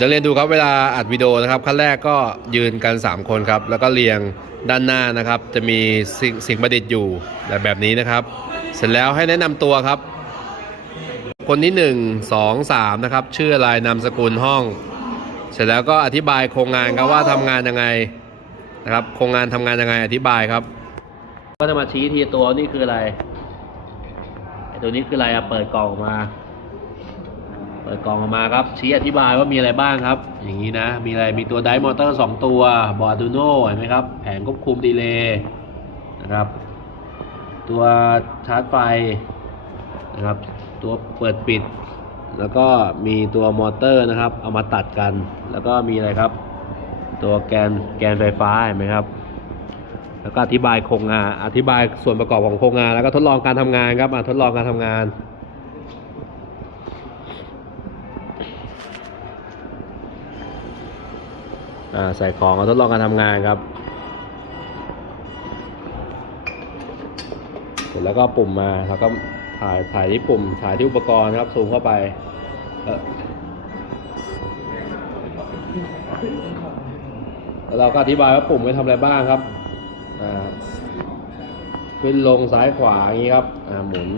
จะเรียนดูครับเวลาอัดวิดีโอนะครับขั้นแรกก็ยืนกัน 3 คนครับ แล้วก็เรียงด้านหน้านะครับ จะมีสิ่งสิ่งประดิษฐ์อยู่แบบแบบนี้นะครับ เสร็จแล้วให้แนะนำตัวครับ คนที่ 1 2 3 นะครับ ชื่ออะไรนามสกุลห้อง เสร็จแล้วก็อธิบายโครงงานครับว่าทำงานยังไงนะครับโครงงานทำงานยังไงอธิบายครับ ก็จะมาชี้ทีตัวนี่คืออะไรไอตัวนี้คืออะไรอะเปิดกล่องมา เปิดกล่องออกมาครับ ชี้อธิบายว่ามีอะไรบ้างครับ อย่างนี้นะ มีอะไรมีตัวไดมอเตอร์ 2 ตัว บอร์ดูโน่เห็นไหมครับ แผงควบคุมดีเลย์นะครับ ตัวชาร์จไฟนะครับ ตัวเปิดปิด แล้วก็มีตัวมอเตอร์นะครับ เอามาตัดกัน แล้วก็มีอะไรครับ ตัวแกนแกนไฟฟ้าเห็นไหมครับแล้วก็อธิบายโครงงาน อธิบายส่วนประกอบของโครงงาน แล้วก็ทดลองการทำงานครับทดลองการทำงาน ใส่ของเอาทดลองการทำงานครับ เสร็จแล้วก็ปุ่มมาแล้วก็ถ่ายถ่ายที่ปุ่มถ่ายที่อุปกรณ์ครับซูมเข้าไปเออแล้วเราก็อธิบายว่าปุ่มไว้ทำอะไรบ้างครับขึ้นลงซ้ายขวาอย่างนี้ครับหมุน